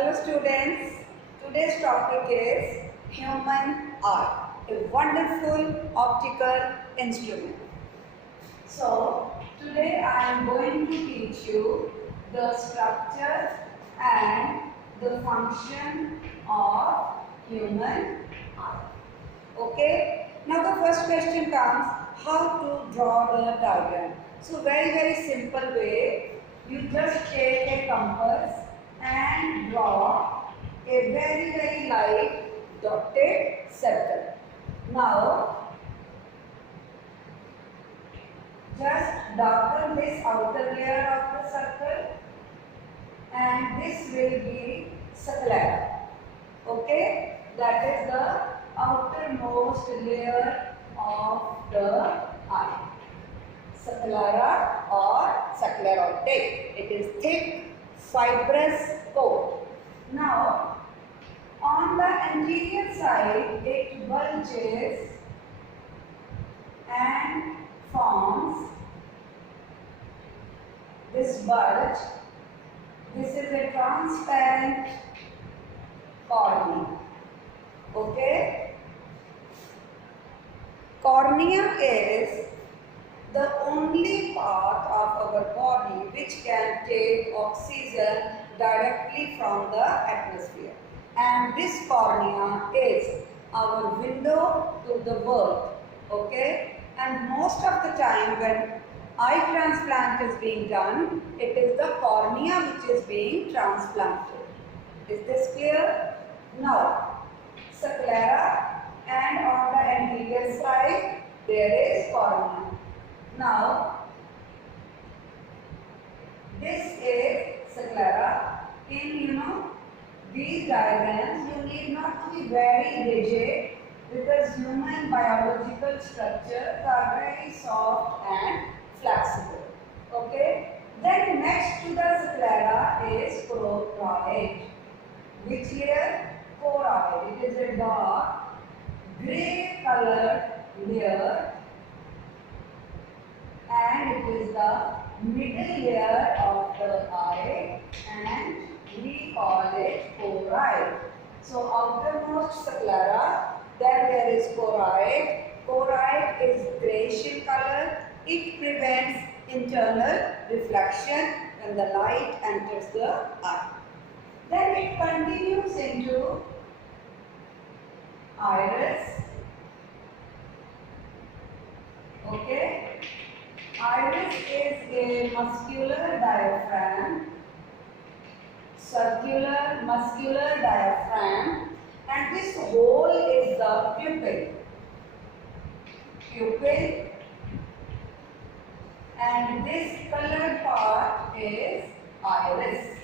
Hello students, today's topic is human eye, a wonderful optical instrument. So, today I am going to teach you the structure and the function of human eye. Okay, now the first question comes, how to draw the diagram. So, very simple way, you just take a compass and draw a very light dotted circle. Now, just darken this outer layer of the circle and this will be sclera. Okay, that is the outermost layer of the eye. Sclera or sclerotic. It is thick, fibrous coat. Now, on the anterior side, it bulges and forms this bulge. This is a transparent cornea. Okay? Cornea is the only part of our body which can take oxygen directly from the atmosphere. And this cornea is our window to the world. Okay? And most of the time when eye transplant is being done, it is the cornea which is being transplanted. Is this clear? Now, sclera, and on the anterior side there is cornea. Now, this is sclera. In these diagrams, you need not to be very rigid because human biological structures are very soft and flexible. Okay. Then next to the sclera is choroid. Which layer? Choroid. It is a dark grey colored layer and it is the middle layer of the eye and we call it choroid. So outermost sclera, then there is choroid. Choroid is greyish in color. It prevents internal reflection when the light enters the eye. Then it continues into iris. Okay. Iris is a muscular diaphragm, circular muscular diaphragm, and this hole is the pupil. Pupil, and this colored part is iris.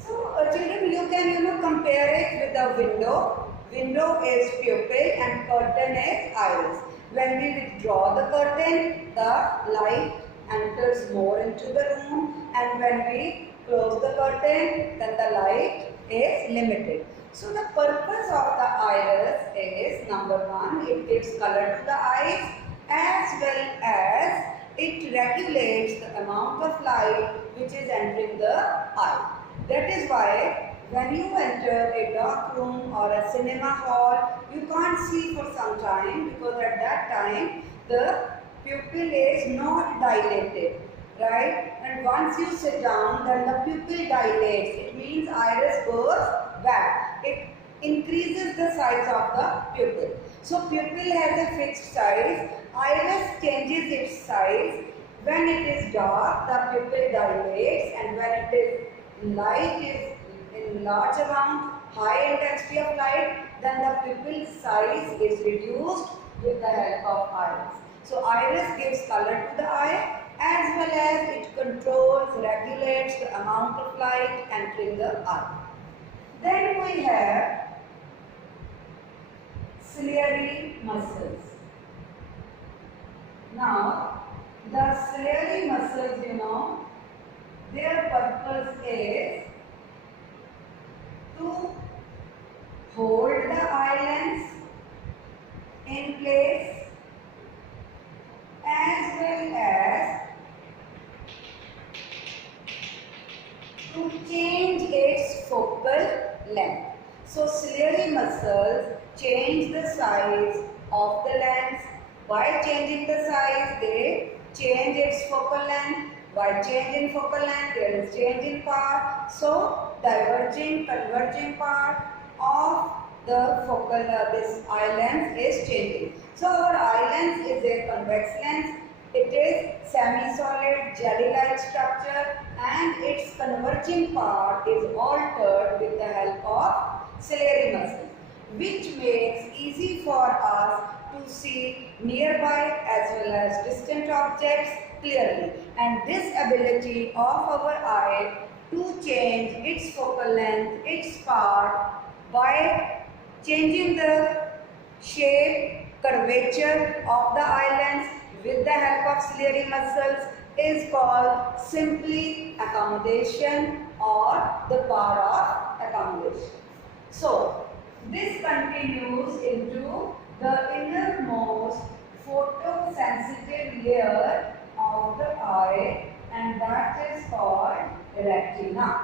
So children, you can compare it with the window. Window is pupil and curtain is iris. When we withdraw the curtain, the light enters more into the room, and when we close the curtain, then the light is limited. So the purpose of the iris is, number one, it gives color to the eyes as well as it regulates the amount of light which is entering the eye. That is why when you enter a dark room or a cinema hall, you can't see for some time because at that time the pupil is not dilated, right? And once you sit down, then the pupil dilates. It means iris goes back. It increases the size of the pupil. So pupil has a fixed size. Iris changes its size. When it is dark, the pupil dilates, and when it is light is in large amount, high intensity of light, then the pupil size is reduced with the help of iris. So iris gives color to the eye as well as it controls, regulates the amount of light entering the eye. Then we have ciliary muscles. Now, the ciliary muscles, their purpose is to hold the eyelids in place as well as to change change its focal length. So ciliary muscles change the size of the lens. By changing the size, they change its focal length. By changing focal length, there is change in power. So diverging, converging part of the focal this eye lens is changing. So our eye lens is a convex lens. It is semi-solid jelly-like structure and its converging part is altered with the help of ciliary muscle, which makes easy for us to see nearby as well as distant objects clearly. And this ability of our eye to change its focal length, its part by changing the shape, curvature of the eye lens with the help of ciliary muscles is called simply accommodation or the power of accommodation. So, this continues into the innermost photosensitive layer of the eye, and that is called retina.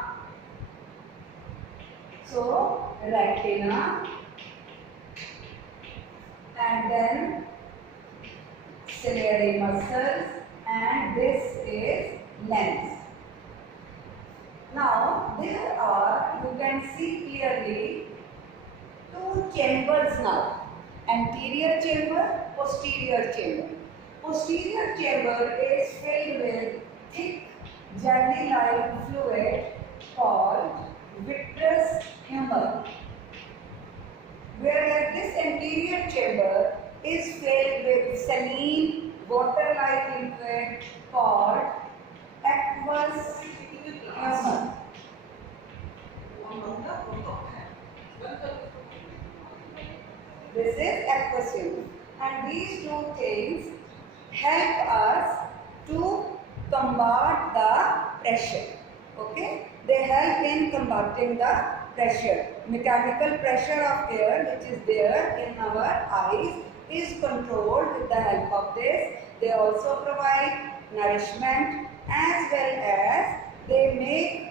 So, retina, and then ciliary muscles, and this is lens. Now, there are, you can see clearly, two chambers now. Anterior chamber, posterior chamber. Posterior chamber is filled with thick jelly-like fluid called vitreous humor, whereas this anterior chamber is filled with saline water-like liquid called aqueous humor. This is aqueous humor, and these two things help us to combat the pressure. Okay, they help in combating the pressure. Mechanical pressure of air which is there in our eyes is controlled with the help of this. They also provide nourishment as well as they make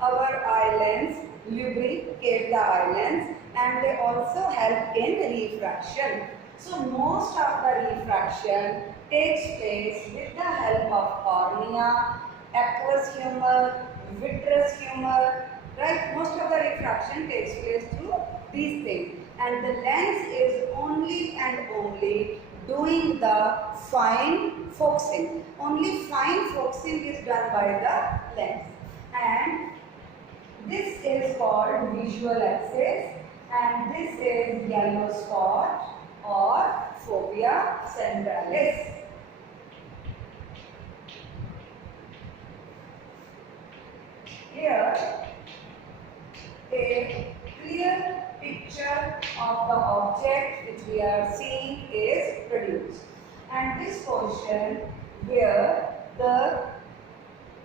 our eye lens, lubricate the eye lens, and they also help in refraction. So most of the refraction takes place with the help of cornea, aqueous humor, vitreous humor, right? Most of the refraction takes place through these things, and the lens is only and only doing the fine focusing. Only fine focusing is done by the lens, and this is called visual axis, and this is yellow spot or fovea centralis. Here, a clear picture of the object which we are seeing is produced, and this portion where the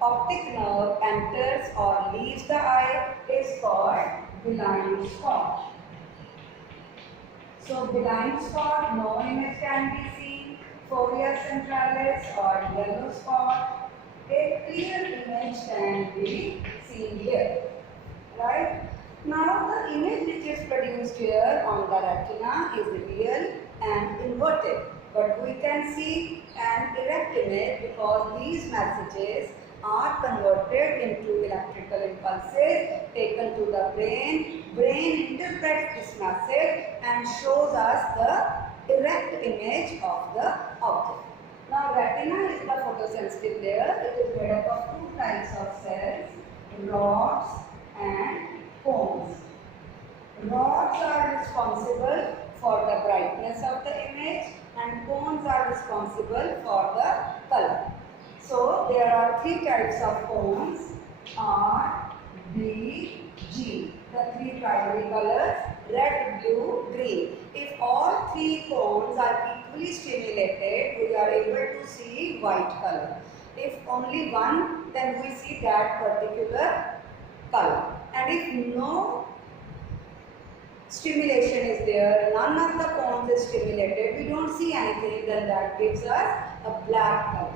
optic nerve enters or leaves the eye is called blind spot. So blind spot, no image can be seen. Fovea centralis or yellow spot, a clear image can be seen here. Right? Now the image which is produced here on the retina is real and inverted, but we can see an erect image because these messages are converted into electrical impulses taken to the brain. Brain interprets this message and shows us the erect image of the object. Now retina is the photosensitive layer. It is made up of two types of cells, rods and cones. Rods are responsible for the brightness of the image and cones are responsible for the color. So there are three types of cones, R, B, G. The three primary colors, red, blue, green. If all three cones are equally stimulated, we are able to see white color. If only one, then we see that particular color. And if no stimulation is there, none of the cones is stimulated, we don't see anything, then that gives us a black color.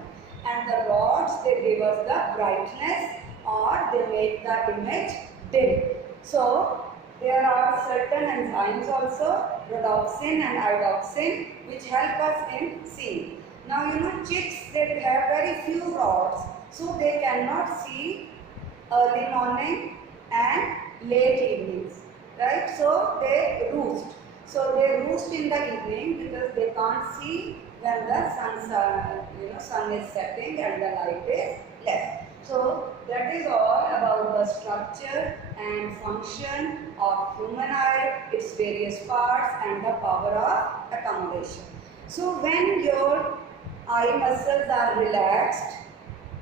And the rods, they give us the brightness or they make the image dim. So there are certain enzymes also, rhodopsin and iodopsin, which help us in seeing. Now chicks, they have very few rods, so they cannot see early morning and late evenings, right? So they roost. So they roost in the evening because they can't see when the sun is setting and the light is less. So that is all about the structure and function of human eye, its various parts and the power of accommodation. So when your eye muscles are relaxed,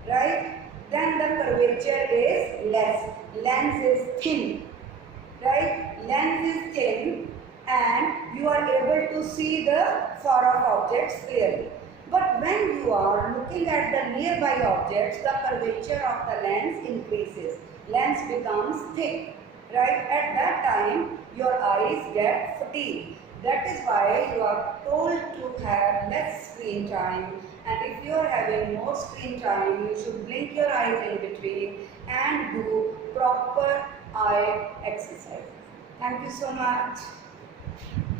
right, then the curvature is less, lens is thin, right, lens is thin and you are able to see the far off objects clearly. But when you are looking at the nearby objects, the curvature of the lens increases, lens becomes thick, right. At that time your eyes get fatigued. That is why you are told to have less screen time, and if you are having more screen time, you should blink your eyes in between and do proper eye exercise. Thank you so much.